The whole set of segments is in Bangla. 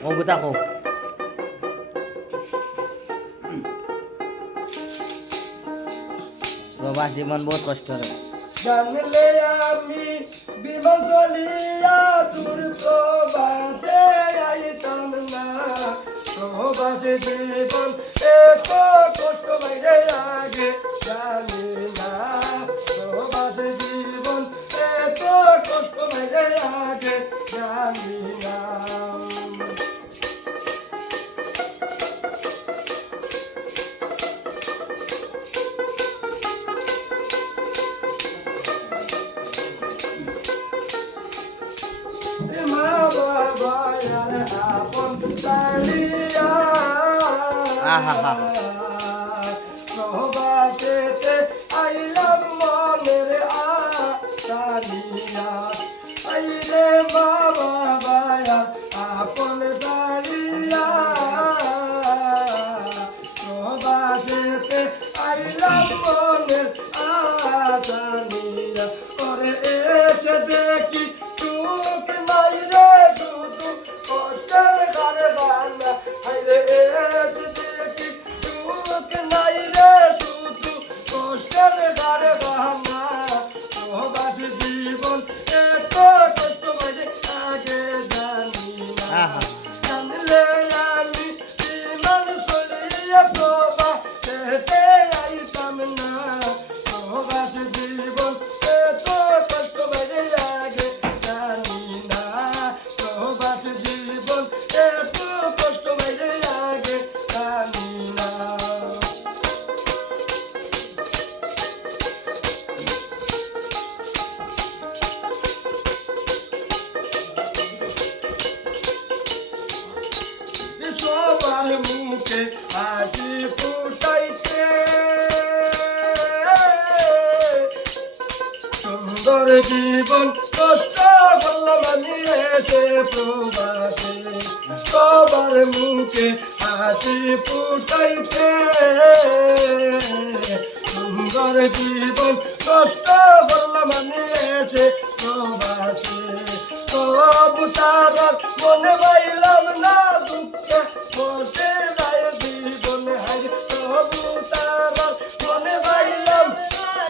ও গুতা কো প্রবাস জীবন বহুত কষ্টের জানলে আমি বিমান চলিয়া দূর প্রবাসে আইতাম না প্রবাসে জীবন এত কষ্ট বাইরে আগে জানি না প্রবাসে জীবন এত কষ্ট বাইরে আগে জানি না আহা প্রবাসেতে আইলাম মনের আশানিয়া আইলে বাবা বায়া আপন দাঁড়িয়া প্রবাসেতে আইলাম মনের আশানিয়া করে এসে দেখি চুপ মাইরে দুদু কষ্টের ঘরে বান্না হাইরে এসে দেখি চুপ মাইরে দুদু কষ্টের ঘরে বান্না প্রবাস জীবন এত কষ্ট বাইরে আগে জানি না জানলে আমি বিমান চলিয়া প্রবাসেতে আইতাম না প্রবাস জীবন এত কষ্ট বাইরে আগে জানি না প্রবাস জীবন এত কষ্ট বাইরে আগে জানি না সবার মুখে হাসি ফুটাইতে সুন্দর জীবন কষ্ট করলাম আমি এসে প্রবাসে সবার মুখে হাসি ফুটাইতে সুন্দর জীবন কষ্ট করলাম আমি এসে প্রবাসে সব তারার মনে পাইলাম না দুঃখে বসে যায় জীবন হাই সবু তারার মনে পাইলাম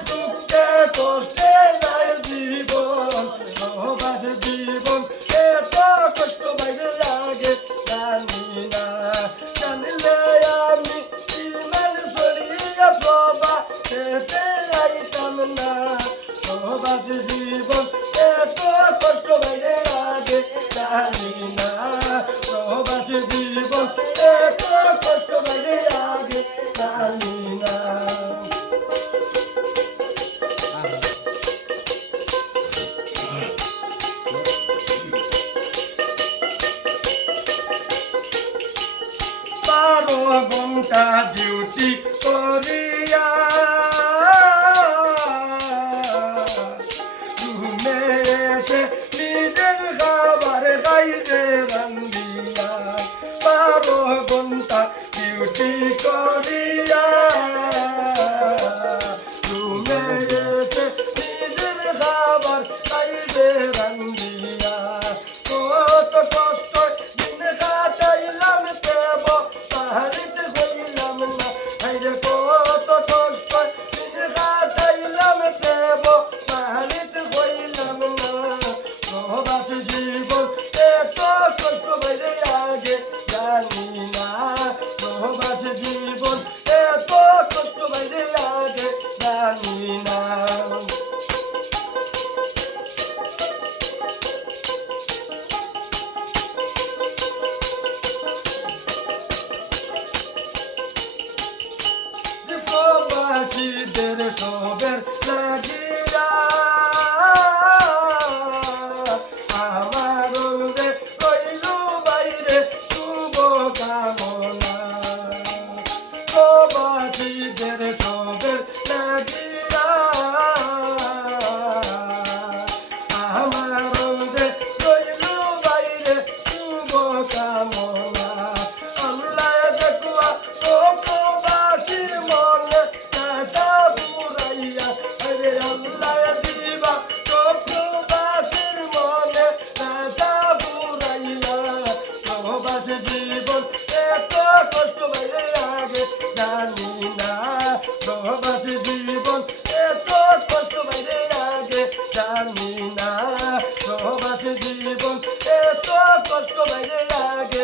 দুঃখে কষ্টে যায় জীবন প্রবাস জীবন এত কষ্ট বাইরে লাগে জানি না জানলে আমি ইমান সরিয়া প্রবাসেতে আইতাম না প্রবাস জীবন এত কষ্ট বাইরে লাগে জানি না প্রবাস জীবন এত কষ্ট বাইরে লাগে জানি না বারো ঘন্টা ডিউটি করিয়া ঘুমে এসে নিজের খাবার খাইতে রান্ধিয়া 12 ঘন্টা ডিউটি করিয়া ঘুমে এসে নিজের খাবার খাইতে রান্ধিয়া কত কষ্ট দিন কাটাইলাম দেব বাড়িতে হইলাম না হাইরে কত কষ্ট দিন কাটাইলাম দেব বাড়িতে হইলাম না প্রবাস জীবন এত কষ্ট বাইরে আগে জানি না প্রবাস জীবন কষ্ট বাইরে লাগে